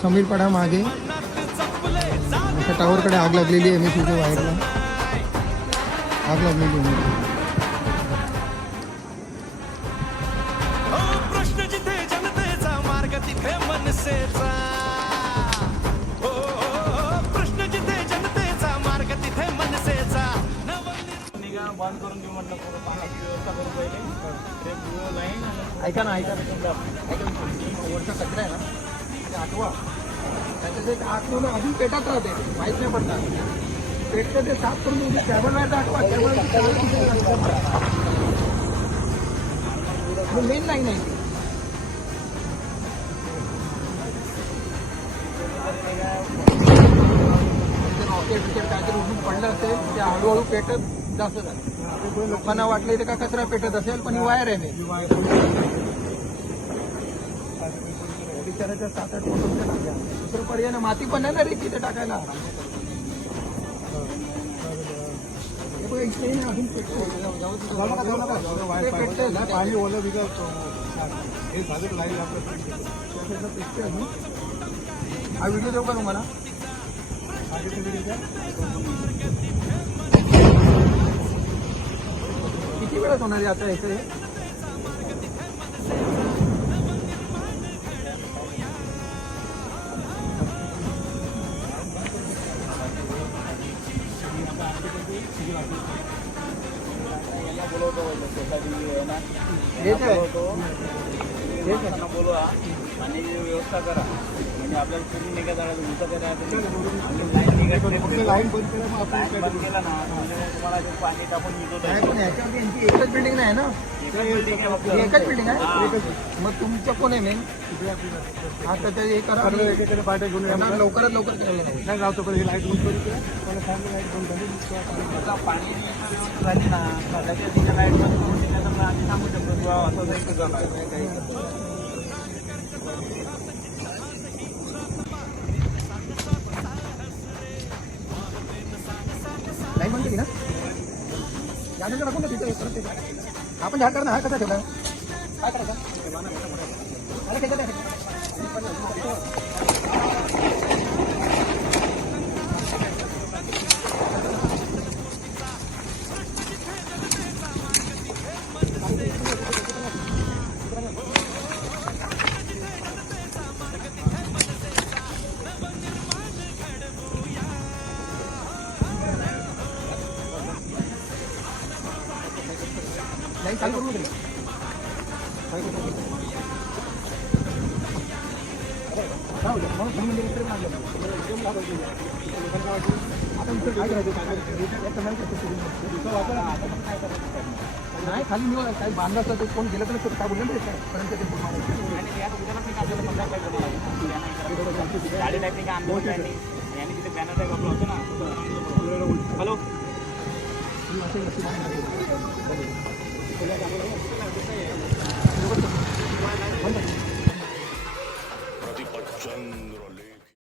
समीर पडा मागे आता टावरकडे आग लागलेली आहे एम एस वायरला आग लागलेली आहे. हो प्रश्न जिथे जनतेचा मार्ग तिथे मनसेचा. हो, हो, हो, प्रश्न जिथे जनतेचा मार्ग तिथे मनसेचा. नवनिर्माण निघा बंद करून देऊ म्हटलं पुरं पाण्याची व्यवस्था करू पहिले. ते पुरं लाईन आणि ऐका ना. ऐका ना. वरचा कचरा आहे ना आठवा. त्याच्यात एक आठवून अजून पेटात राहते. माहीत नाही पडतात पेटतं ते साफ करून तुम्ही कॅबल वायर आठवा. कॅबल मेन नाही नाही काहीतरी उठून पडलं असेल ते हळूहळू पेटत जास्त झालं. लोकांना वाटलं इथे का कचरा पेटत असेल पण ही वायर आहे. बिचाराच्या सात आठ. दुसरं पर्याय नाही. माती पण नाही ना रे तिथे टाकायला. हे बघ, इथे ना अजून पेटतंय. ते पेटतंय ना, पाणी ओलं हे झालं लाईन आपलं त्या साईडला पेटतंय अजून. हा व्हिडिओ देऊ का तुम्हाला? किती वेळात होणार आहे आता इथे यांना बोलवतो त्यांना बोलवा आणि व्यवस्था करा. म्हणजे आपल्याला पूर्ण निघा जायला उलटं करायचं लाईन बंद केलं मग आपण लाईन बंद केला ना म्हणजे मग तुम्हाला ते पाणी टाकून यांची एकच बिल्डिंग नाही ना? बिल्डिंग आहे फक्त. एकच बिल्डिंग आहे? हा. मग तुमचं कोण आहे मेन हा तर ते हे करा सर्व एकेकाने पाट्या घेऊन लवकरात लवकर लागेल. नाही जाऊ पण लाइट बंद करू तुला मला सांग लाइट बंद झाली किंवा पाणी आता झाली ना तिच्या लाइट बंद करून दिल्या तर मग आम्ही सांगू शकतो. किंवा असं काही लाईन बंद केली ना झाडाचं टाकून ना तिथे परत ते. आपण झाड ना हा कसा ठेवला काय करायचं अरे त्याच्यात नाही नाही खाली निवड काही बांधा असतात कोण गेलं तर काय बोललं ना ते? पर्यंत ते बोलणार आहे. गाडी टाईप तिथे ना हॅलो Wala na ako.